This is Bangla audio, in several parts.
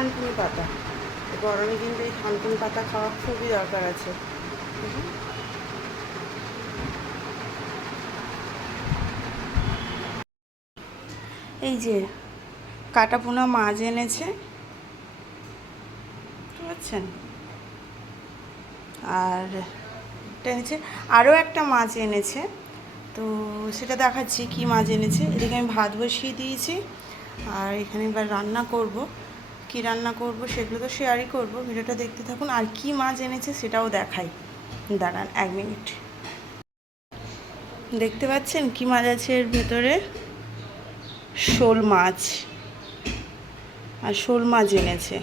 থানকুনি পাতা। গরমে কিন্তু এই থানকুনি পাতা খাওয়া খুবই দরকার আছে। এই যে, কাটা পোনা মাছ এনেছে, বুঝতে পারছেন? আর এনেছে, আরও একটা মাছ এনেছে, তো সেটা দেখাচ্ছি কি মাছ এনেছে। এদিকে আমি ভাত বসিয়ে দিয়েছি, আর এখানে এবার রান্না করব। কি রান্না করব সেগুলো তো শেয়ারই করব, ভিডিওটা দেখতে থাকুন। আর কি মাছ এনেছে সেটাও দেখাই। দাঁড়ান এক মিনিট। দেখতে পাচ্ছেন কি মাছ আছে এর ভেতরে? শোল মাছ। আর শোল মাছ এনেছে।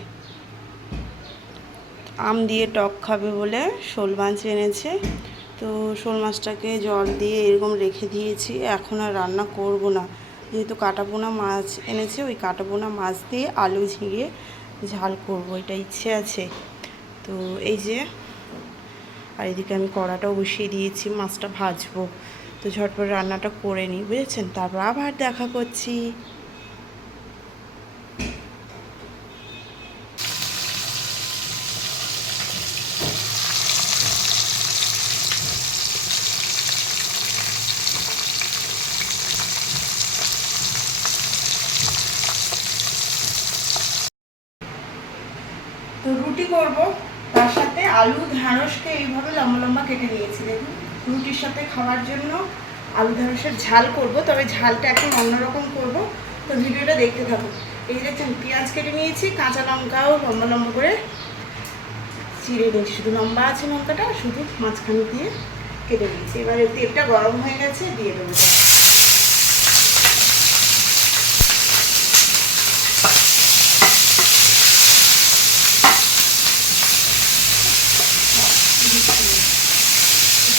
আম দিয়ে টক খাবে বলে শোল মাছ এনেছে। তো শোল মাছটাকে জল দিয়ে এরকম রেখে দিয়েছি। এখন আর রান্না করব না। যেহেতু কাটা কাটাপোনা মাছ এনেছে, ওই কাটা কাটাপোনা মাছ দিয়ে আলু ঝিঙে ঝাল করব, এটা ইচ্ছে আছে। তো এই যে, আর এদিকে আমি কড়াটাও বসিয়ে দিয়েছি, মাছটা ভাজবো। তো ঝটপট রান্নাটা করে নিই, বুঝেছেন? তারপর আবার দেখা করছি তো রুটি করব তার সাথে আলু ঢ্যাঁড়সকে এইভাবে লম্বা লম্বা কেটে নিয়েছি, দেখুন। রুটির সাথে খাওয়ার জন্য আলু ঢ্যাঁড়সের ঝাল করব, তবে ঝালটা এখন অন্যরকম করব। তো ভিডিওটা দেখতে থাকুন। এই দেখছেন পেঁয়াজ কেটে নিয়েছি, কাঁচা লঙ্কাও লম্বা লম্বা করে চিড়ে নিয়েছি। শুধু লম্বা আছে লঙ্কাটা, শুধু মাঝখানে দিয়ে কেটে নিয়েছি। এবারে তেলটা গরম হয়ে গেছে, দিয়ে দেবো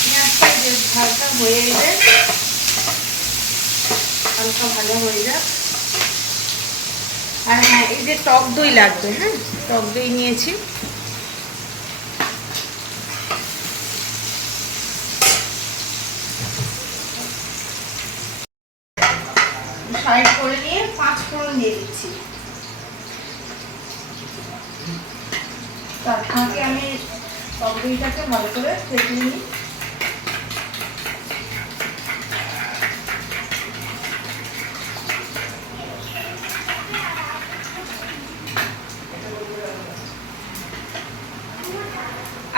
পেঁয়াজটা যে ভাজা হয়ে এলে হালকা ভালো হয়ে যাক। আর হ্যাঁ এই যে টক দই লাগবে হ্যাঁ? টক দই নিয়েছি। সাইড করে নিয়ে পাঁচ ফোড়ন দিয়ে দিচ্ছি। তার ফাঁকে আমি টক দইটাকে ভালো করে ফেটে নিই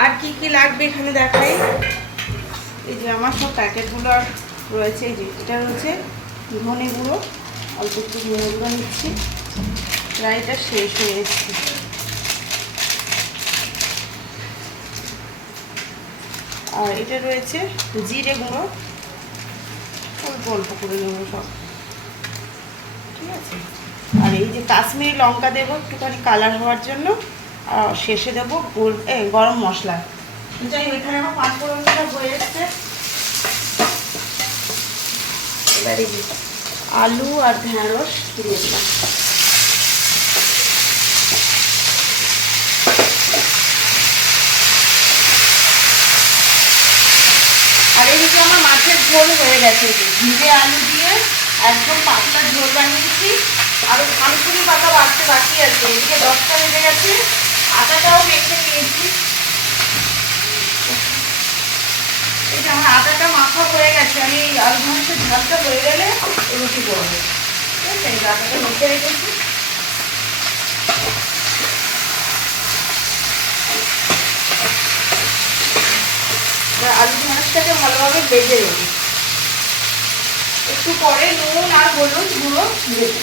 আর কি লাগবে এখানে দেখাই? এই যে আমার সব প্যাকেটগুলো রয়েছে, এই যে এটা রয়েছে ধনে গুঁড়ো। অল্প একটু ধনে গুঁড়ো নিচ্ছি। প্রায়টা শেষ হয়ে এসছে আর এটা রয়েছে জিরে গুঁড়ো। অল্প অল্প করে নেব সব। ঠিক আছে? আর এই যে কাশ্মীরি লঙ্কা দেবো, একটুখানি কালার হওয়ার জন্য। আর শেষে দেবো গোল গরম মশলা। যাই হোক, এখানে আমার পাঁচ ফোড়নটা হয়ে এসছে। এবারে এই যে আলু আর ঢ্যাঁড়স দিয়ে দিলাম আর এদিকে আমার মাছের ঝোল হয়ে গেছে জিরে আলু দিয়ে একদম পাতলা ঝোল বানিয়েছি। আর থানকুনি পাতা বাড়তে বাকি আছে। এদিকে দশটা বেজে গেছে। আটাটাও মেখে নিয়েছি এই যে মাখা হয়ে গেছে। আমি আলু মাংসের হয়ে গেলে রুটি করব। আলু ভালোভাবে বেজে নেব। একটু পরে নুন আর হলুদ গুঁড়ো দেবো।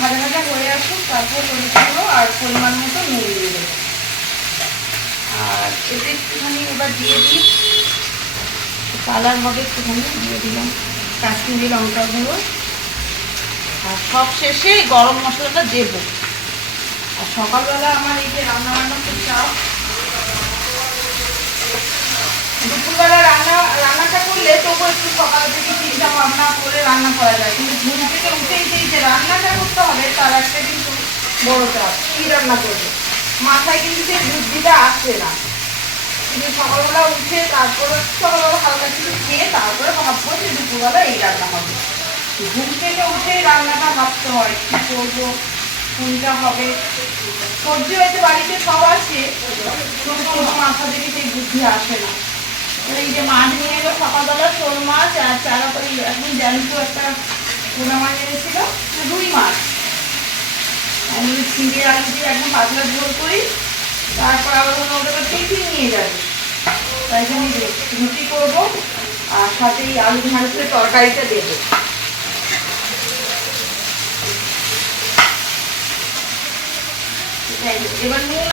ভাজা ভাজা হয়ে আসুক, তারপর হলুদ গুঁড়ো আর পরিমাণ মতো নুন দিয়ে দেবো। আর এতে একটুখানি এবার দিয়ে দিই। কালার হবে একটুখানি, দিয়ে দিলাম। কাশ্মীরি লঙ্কা গুঁড়ো। আর সব শেষে গরম মশলাটা দেবো। আর সকালবেলা আমার এই যে রান্না বান্না খুব চাপ। দুপুরবেলা রান্না, রান্নাটা করলে তবু একটু সকাল থেকে চিন্তা ভাবনা করে রান্না করা যায়। কিন্তু ঘুম থেকে উঠেই যে রান্নাটা করতে হবে, তার একটা কিন্তু বড় চাপ। কী রান্না করবে? মাথায় কিন্তু সেই বুদ্ধিটা আসে না। কিন্তু সকালবেলা উঠে তারপরে সকালবেলা হালকা কিছু খেয়ে তারপরে ভাববো যে দুপুরবেলা এই রান্না হবে। ঘুম থেকে উঠে রান্নাটা ভাবতে হয়, কী করব, কোনটা হবে? সবজি হয়তো বাড়িতে সব আছে, কিন্তু মাথা থেকে সেই বুদ্ধি আসে না। এই যে মাছ নিয়ে এলো সকালবেলা শোল মাছ আর চারা করে এখন জ্যান্ত একটা পোনা মাছ এনেছিল, রুই মাছ। আমি ছিঁড়ে আলু দিয়ে একদম পাতলা ঝোল করি, তারপর আবার কোনো ওদের টিফিন নিয়ে যাবে। তাই জন্য রুটি করব, আর সাথে এই আলু ভাজতে তরকারিটা দেবো। এবার নুন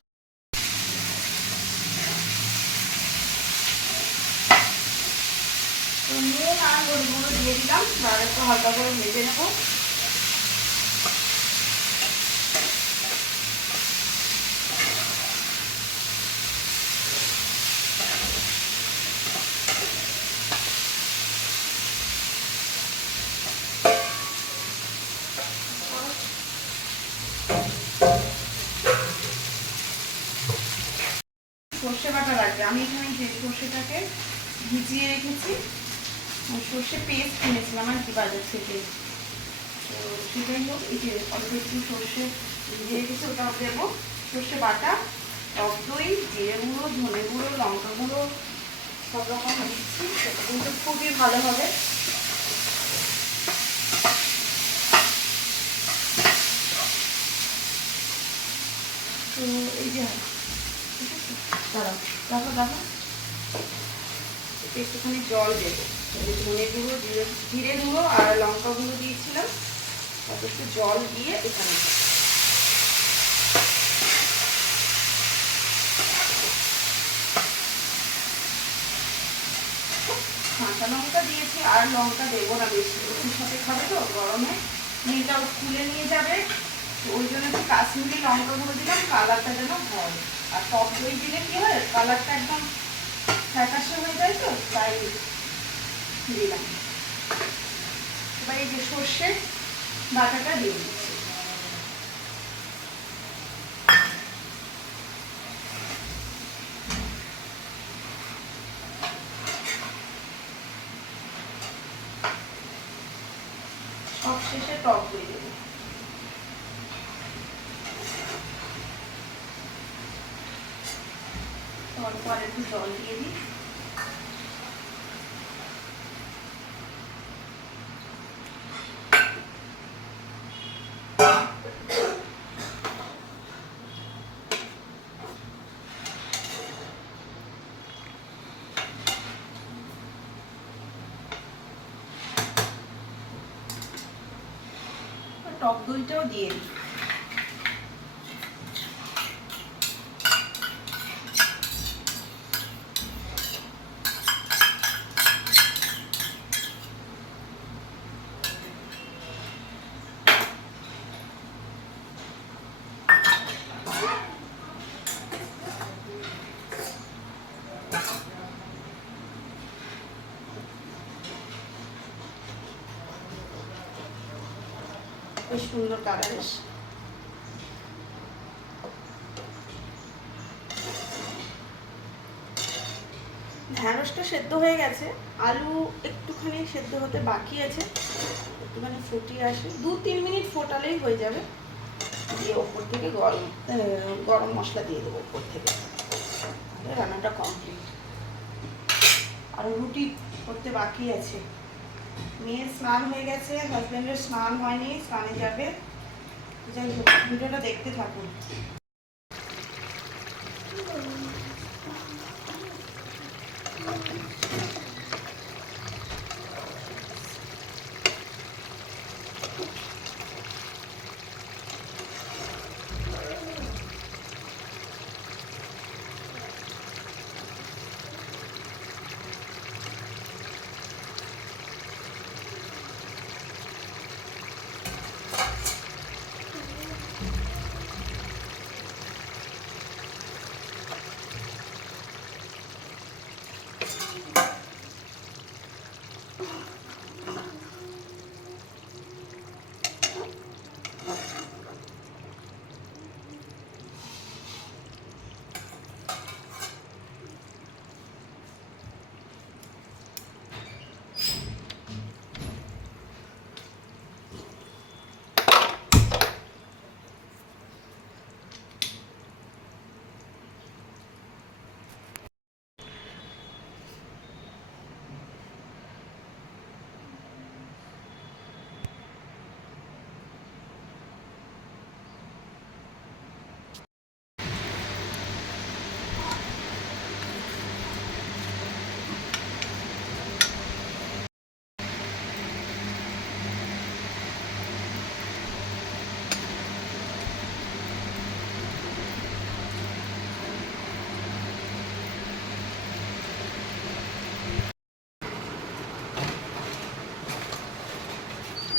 নুন আর হলুদগুলো দিয়ে দিলাম আর একটু হালকা করে ভেজে নেব সর্ষে বাটা লাগবে আমি এখানে যে সর্ষেটাকে ভিজিয়ে রেখেছি। সর্ষে পেস্ট কিনেছিলাম আর কি বাজার থেকে। তো সেটাই হোক, এই যে অল্প একটু সর্ষে ভিজিয়ে রেখেছি, ওটা দেবো। সর্ষে বাটা, টক দই, জিরে গুঁড়ো, ধনে গুঁড়ো, লঙ্কা গুঁড়ো, সব রকম দিচ্ছি। সেটা কিন্তু খুবই ভালো হবে। তো এই যে দাঁড়াও দেখো দেখো একটু একটুখানি জল দেবো। ধনে গুঁড়ো, জিরে জিরে গুঁড়ো আর লঙ্কা গুঁড়ো দিয়েছিলাম। তারপর একটু জল দিয়ে এখানে কাঁচা লঙ্কা দিয়েছি, আর লঙ্কা দেবো না বেশি। রুটির সাথে খাবে তো, গরমে। মেয়েটাও খুলে নিয়ে যাবে। ওই জন্য একটু কাশ্মীরি লঙ্কা গুঁড়ো দিলাম, কালারটা যেন হয়। আর টক দই দিলে কি হয়, কালারটা একদম ফ্যাকাশে হয়ে যায় তো তাই দিলাম। এবার এই যে সর্ষে বাটাটা দিয়ে দিচ্ছি সব শেষে টক দই দেবো অল্প আর একটু জল দিয়ে দিই। টক দইটাও দিয়ে দিই। সুন্দর কালার এসে ঢ্যাঁড়সটা সেদ্ধ হয়ে গেছে। আলু একটুখানি সেদ্ধ হতে বাকি আছে। একটুখানি ফুটিয়ে আসে। দু তিন মিনিট ফোটালেই হয়ে যাবে। দিয়ে ওপর থেকে গরম গরম মশলা দিয়ে দেবো ওপর থেকে। রান্নাটা কমপ্লিট আর রুটি করতে বাকি আছে। মেয়ের স্নান হয়ে গেছে হাজব্যান্ডের স্নান হয়নি স্নানে যাবে। যাই হোক ভিডিওটা দেখতে থাকুন।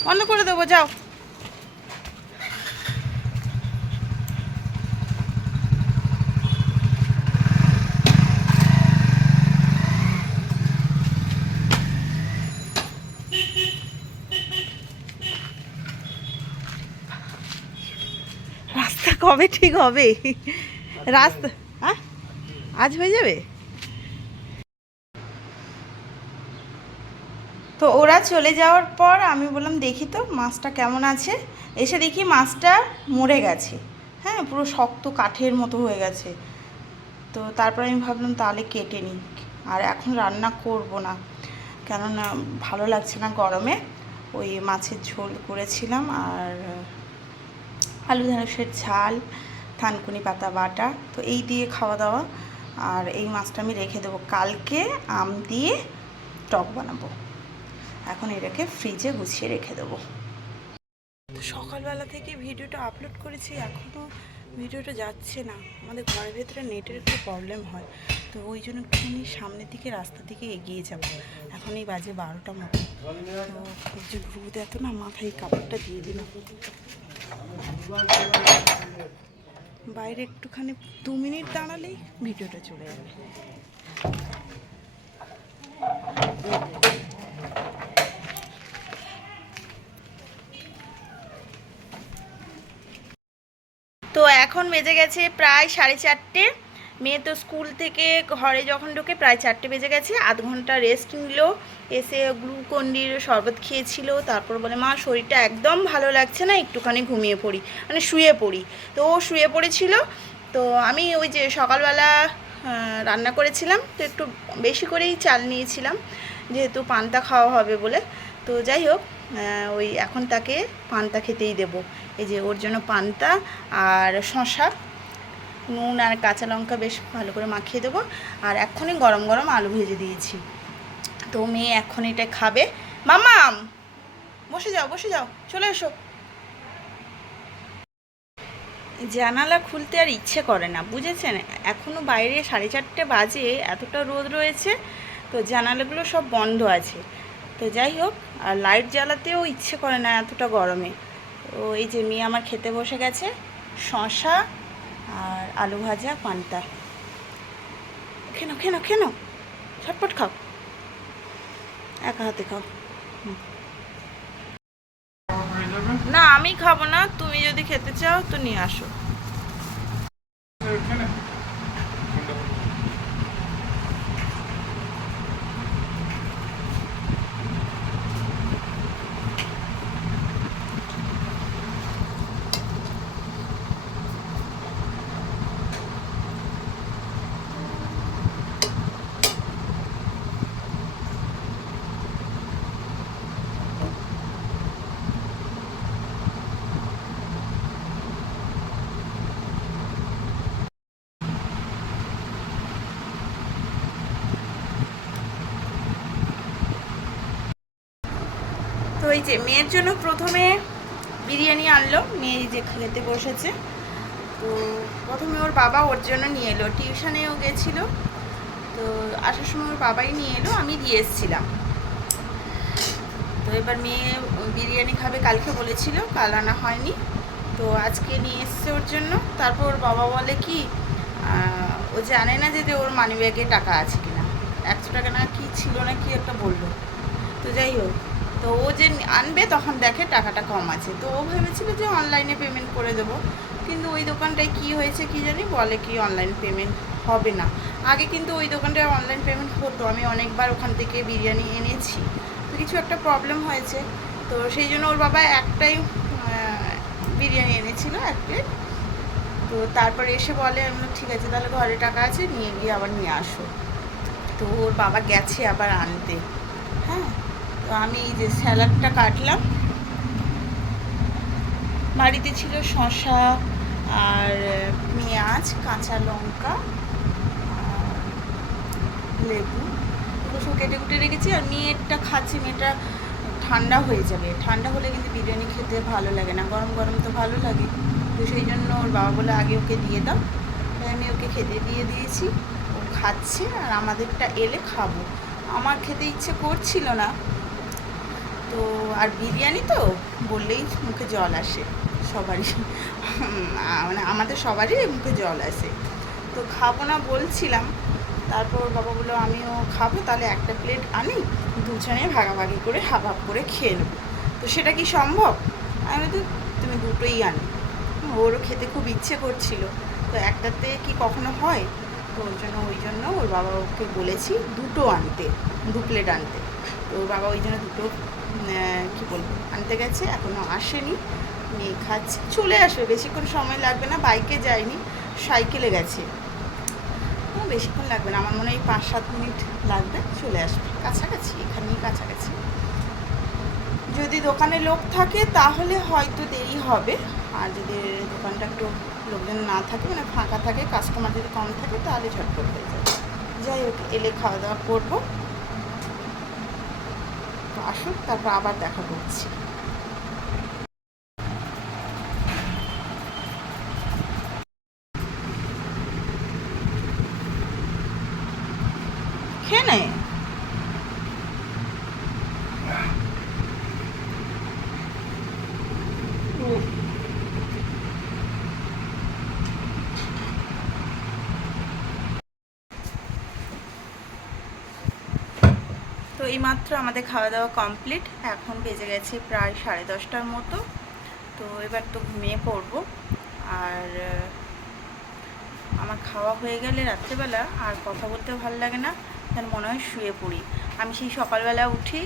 বন্ধ করে দেবো যাও। রাস্তা কবে ঠিক হবে? রাস্তা হ্যাঁ? আজ হয়ে যাবে? তো ওরা চলে যাওয়ার পর আমি বললাম, দেখি তো মাছটা কেমন আছে। এসে দেখি মাছটা মরে গেছে। হ্যাঁ পুরো শক্ত কাঠের মতো হয়ে গেছে। তো তারপর আমি ভাবলাম, তাহলে কেটে নিই। আর এখন রান্না করব না, কেননা ভালো লাগছে না গরমে। ওই মাছের ঝোল করেছিলাম আর আলু ঢেঁড়সের ঝাল, থানকুনি পাতা বাটা। তো এই দিয়ে খাওয়া দাওয়া। আর এই মাছটা আমি রেখে দেবো। কালকে আম দিয়ে টক বানাবো। এখন এটাকে ফ্রিজে গুছিয়ে রেখে দেবো। সকালবেলা থেকে ভিডিওটা আপলোড করেছি এখনও ভিডিওটা যাচ্ছে না। আমাদের ঘরের ভেতরে নেটের একটু প্রবলেম হয়, তো ওই জন্য একটুখানি সামনের দিকে রাস্তা থেকে এগিয়ে যাব। এখন এই বাজে বারোটা মতো। তো যে এত না মাথায় এই কাপড়টা দিয়ে দিলাম। বাইরে একটুখানি দু মিনিট দাঁড়ালেই ভিডিওটা চলে যাবে। এখন বেজে গেছে প্রায় সাড়ে চারটে। মেয়ে তো স্কুল থেকে ঘরে যখন ঢোকে প্রায় চারটে বেজে গেছে, আধ ঘণ্টা রেস্ট নিল। এসে গ্লুকন্ডির শরবত খেয়েছিল, তারপর বলে, মা, শরীরটা একদম ভালো লাগছে না, একটুখানি ঘুমিয়ে পড়ি। মানে শুয়ে পড়ি। তো ও শুয়ে পড়েছিল। তো আমি ওই যে সকালবেলা রান্না করেছিলাম, তো একটু বেশি করেই চাল নিয়েছিলাম, যেহেতু পান্তা খাওয়া হবে বলে। তো যাই হোক ওই এখন তাকে পান্তা খেতেই দেবো। এই যে ওর জন্য পান্তা আর শশা নুন আর কাঁচা লঙ্কা বেশ ভালো করে মাখিয়ে দেবো। আর এক্ষুনি গরম গরম আলু ভেজে দিয়েছি। তো মেয়ে এখন এটা খাবে। মামাম বসে যাও বসে যাও, চলে এসো। জানালা খুলতে আর ইচ্ছে করে না, বুঝেছেন? এখনও বাইরে সাড়ে চারটে বাজে, এতটা রোদ রয়েছে, তো জানালাগুলো সব বন্ধ আছে। তো যাই হোক, আর লাইট জ্বালাতেও ইচ্ছে করে না এতটা গরমে। তো এই যে মেয়ে আমার খেতে বসে গেছে শশা আর আলু ভাজা, পান্তা। খেন খেন খেন। ঝটপট খাও। একা হাতে খাও। না, আমি খাব না। তুমি যদি খেতে চাও, তো নিয়ে আসো এখানে তো এই যে মেয়ের জন্য প্রথমে বিরিয়ানি আনলো, মেয়ে যে খেতে বসেছে। তো প্রথমে ওর বাবা ওর জন্য নিয়ে এলো। টিউশনেও গেছিল, তো আসার সময় ওর বাবাই নিয়ে এলো, আমি দিয়ে এসেছিলাম। তো এবার মেয়ে বিরিয়ানি খাবে কালকে বলেছিল, কাল আনা হয়নি। তো আজকে নিয়ে এসছে ওর জন্য। তারপর ওর বাবা বলে কি ও জানে না যে ওর মানি ব্যাগে টাকা আছে কিনা। একশো টাকা না কি ছিল না কি একটা বলল। তো যাই হোক তো ও যে আনবে তখন দেখে টাকাটা কম আছে। তো ও ভেবেছিল যে অনলাইনে পেমেন্ট করে দেবো। কিন্তু ওই দোকানটায় কি হয়েছে কি জানি বলে কি অনলাইন পেমেন্ট হবে না। আগে কিন্তু ওই দোকানটায় অনলাইন পেমেন্ট হতো। আমি অনেকবার ওখান থেকে বিরিয়ানি এনেছি। তো কিছু একটা প্রবলেম হয়েছে। তো সেই জন্য ওর বাবা একটাই বিরিয়ানি এনেছিল এক প্লেট তো তারপরে এসে বলে, আমি ঠিক আছে, তাহলে ঘরে টাকা আছে, নিয়ে গিয়ে আবার নিয়ে আসো। তো ওর বাবা গেছে আবার আনতে। হ্যাঁ? তো আমি এই যে স্যালাডটা কাটলাম। বাড়িতে ছিল শসা আর পেঁয়াজ, কাঁচা লঙ্কা লেবু। এগুলো সব কেটে কুটে রেখেছি আর মেয়েরটা খাচ্ছি, মেয়েটা ঠান্ডা হয়ে যাবে। ঠান্ডা হলে কিন্তু বিরিয়ানি খেতে ভালো লাগে না, গরম গরম তো ভালো লাগে। তো সেই জন্য ওর বাবা বলে আগে ওকে দিয়ে দাও। তাই আমি ওকে খেতে দিয়ে দিয়েছি। ও খাচ্ছে আর আমাদেরটা এলে খাব। আমার খেতে ইচ্ছে করছিল না তো আর বিরিয়ানি তো বললেই মুখে জল আসে। সবারই। মানে আমাদের সবারই মুখে জল আসে। তো খাব না বলছিলাম। তারপর বাবা বলল, আমিও খাব, তাহলে একটা প্লেট আনি, দুজনে ভাগাভাগি করে হাফ হাফ করে খেয়ে নেব। তো সেটা কি সম্ভব? আমি তো তুমি দুটোই আনো। ওরও খেতে খুব ইচ্ছে করছিল। তো একটাতে কি কখনো হয়? তো ওই জন্য ওই জন্য ওর বাবা ওকে বলেছি, দুটো আনতে, দু প্লেট আনতে। তো ওর বাবা ওই জন্য দুটো কি বলব, আনতে গেছে এখনও আসেনি। মেয়ে খাচ্ছে চলে আসবে, বেশিক্ষণ সময় লাগবে না, বাইকে যায়নি, সাইকেলে গেছে। বেশিক্ষণ লাগবে না, আমার মনে হয় পাঁচ সাত মিনিট লাগবে, চলে আসবে। কাছাকাছি, এখানেই কাছাকাছি। যদি দোকানে লোক থাকে, তাহলে হয়তো দেরি হবে। আর যদি দোকানটা একটু লোকজন না থাকে মানে ফাঁকা থাকে কাস্টমার যদি কম থাকে, তাহলে ঝটপট হয়ে যাবে। যাই হোক, এলে খাওয়া দাওয়া করব। আসুক তারপর আবার দেখা করছি খেয়ে নে তো এইমাত্র আমাদের খাওয়া দাওয়া কমপ্লিট এখন বেজে গেছে প্রায় সাড়ে দশটার মতো। তো এবার তো ঘুমিয়ে পড়ব। আর আমার খাওয়া হয়ে গেলে রাত্রেবেলা আর কথা বলতে ভালো লাগে না, যেন মনে হয় শুয়ে পড়ি। আমি সেই সকালবেলা উঠি,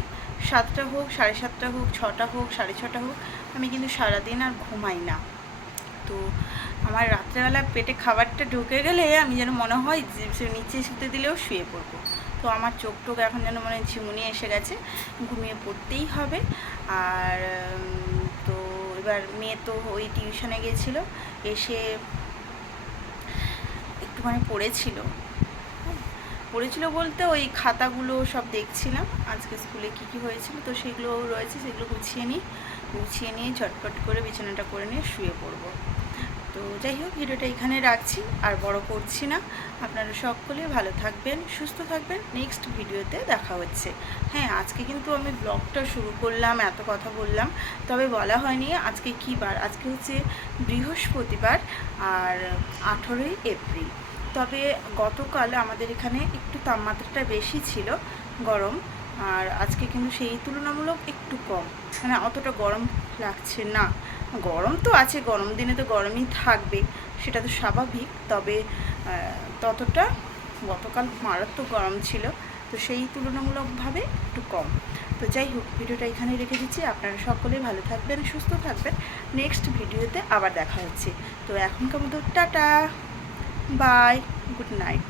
সাতটা হোক, সাড়ে সাতটা হোক, ছটা হোক, সাড়ে ছটা হোক, আমি কিন্তু সারাদিন আর ঘুমাই না। তো আমার রাত্রেবেলা পেটে খাবারটা ঢুকে গেলে আমি যেন মনে হয় নিচে শুতে দিলেও শুয়ে পড়ব। তো আমার চোখ টোক এখন যেন মনে ঝিমুনি এসে গেছে, ঘুমিয়ে পড়তেই হবে। আর তো এবার মেয়ে তো ওই টিউশনে গেছিল, এসে একটুখানি পড়েছিল। পড়েছিল বলতে ওই খাতাগুলো সব দেখছিলাম, আজকে স্কুলে কী কী হয়েছিল, তো সেগুলো রয়েছে, সেগুলো গুছিয়ে নিই। গুছিয়ে নিয়ে ঝটপট করে বিছানাটা করে নিয়ে শুয়ে পড়ব। তো যাই হোক, ভিডিওটা এখানে রাখছি, আর বড় করছি না। আপনারা সকলে ভালো থাকবেন, সুস্থ থাকবেন। নেক্সট ভিডিওতে দেখা হচ্ছে। হ্যাঁ আজকে কিন্তু আমি ব্লগটা শুরু করলাম, এত কথা বললাম, তবে বলা হয়নি আজকে কী বার? আজকে হচ্ছে বৃহস্পতিবার, আর আঠেরোই এপ্রিল। তবে গতকাল আমাদের এখানে একটু তাপমাত্রাটা বেশি ছিল, গরম, আর আজকে কিন্তু সেই তুলনামূলক একটু কম। মানে অতটা গরম লাগছে না। গরম তো আছে, গরম দিনে তো গরমই থাকবে, সেটা তো স্বাভাবিক। তবে ততটা গতকাল মারাত্মক গরম ছিল, তো সেই তুলনামূলকভাবে একটু কম। তো যাই হোক, ভিডিওটা এখানে রেখে দিচ্ছি। আপনারা সকলে ভালো থাকবেন, সুস্থ থাকবেন। নেক্সট ভিডিওতে আবার দেখা হচ্ছে। তো এখনকার মতো টাটা, বাই, গুড নাইট।